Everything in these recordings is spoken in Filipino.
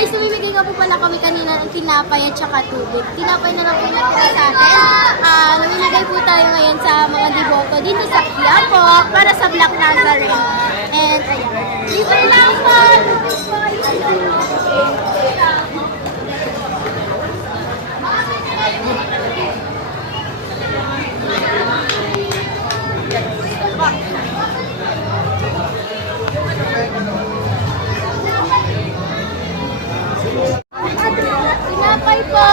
guys, namimigay nga po pala kami kanina ng tinapay at saka tubig. Tinapay na lang po natira sa atin. Namimigay po tayo ngayon sa mga deboto dito sa Quiapo para sa Black Nazarene. And ayan, libre lang po! Tinapay po!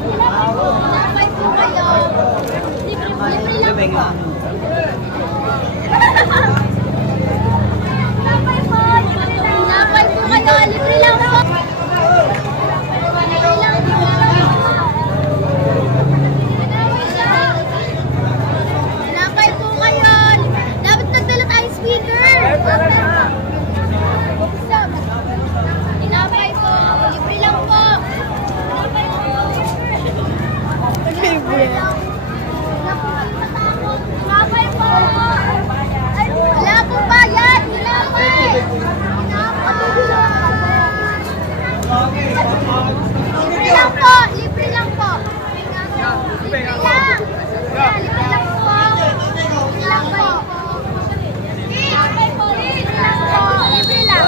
Tinapay po kayo. Libre lang po. Tinapay po! Tinapay po kayo. Libre lang po. Libre lang po. Tinapay po kayo. Dapat nagdala tayong speaker. Tinapay po. Libre lang po. Tinapay po. Libre. Tinapay po. Wala po ba yan? Tinapay. Libre lang po. Libre lang po. Libre lang. Libre lang po. Libre lang po. Tinapay po. Libre lang po. Libre lang.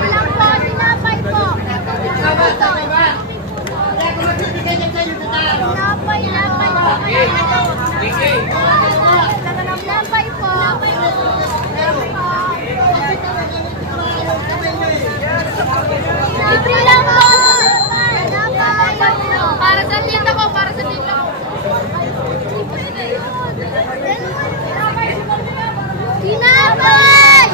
Walang po, tinapay po. Tinapay po. Tinapay po. Libre lang po. Para sa tita ko, para sa tita ko. Tinapay!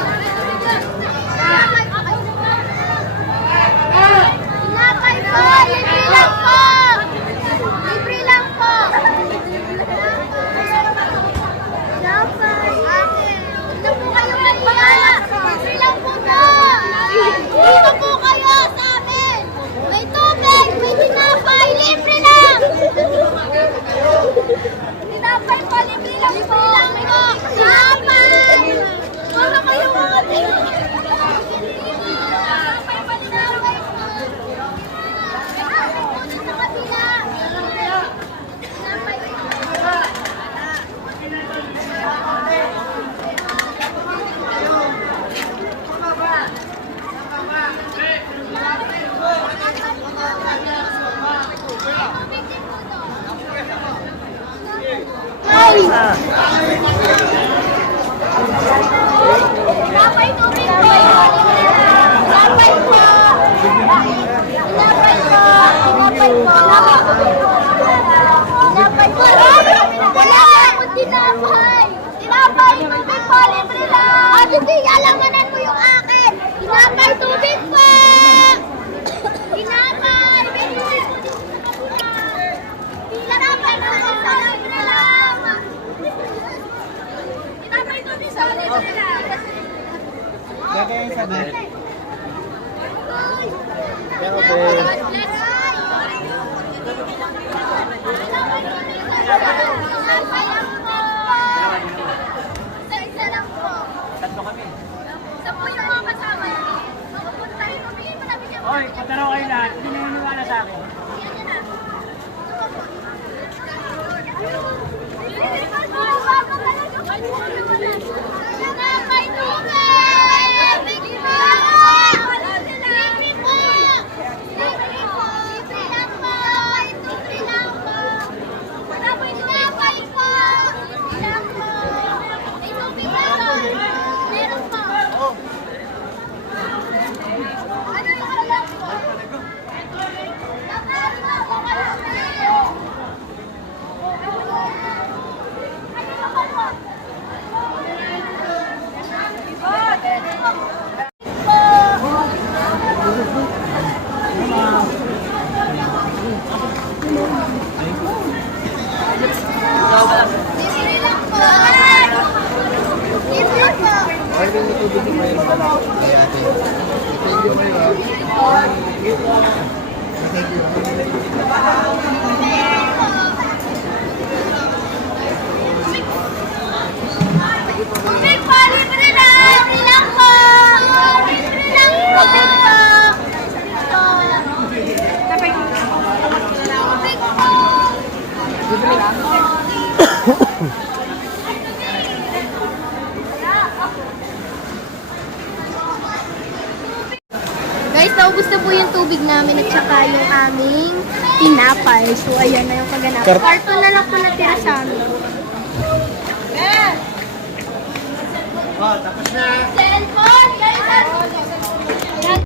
Tinapay po! Libre lang po! Libre lang po! Tinapay! Dito po kayo kaya! Libre lang po po! Dito po kayo sa amin! May tubig! May tinapay! Libre lang! Tinapay po! Libre lang po! Tinapay! Wala kayo mga Tinapay tubig po! Tinapay po! Tinapay po! Tinapay po! Tinapay po! Wala akong tinapay! Tinapay! Tubig po! Libre lang! Ate Tia, langanan mo yung akin! Tinapay! Tubig po! Tinapay! Tinapay! Tubig po! Libre lang! Tinapay! Tubig po! Libre lang! Gagawin sa net. Pero Isa lang po. tatlo kami. Sa po yung mga kasama niyo. Mapupunta rin kami. Malapit yung Hoy, punta raw kayo lahat. Hindi na naniwala sa akin. yan yan na. Tinapay tubig! Libre po! Libre po! Libre po! Libre lang po! Libre lang po! Tinapay po! Libre lang po! May tubig ba doon? Meron po! Ano yung alam po? Libre lang po! Libre po! Ay, yung tubig mo yun. Ay, ate. Thank you, Mayo. Thank you. Tubig po! Libre lang! Libre lang Guys, naubos na po yung tubig namin at saka yung aming tinapay. So, ayan na yung kaganapan. Karton na lang po natira sa amin. Oh, tapos na. Cellphone! Guys!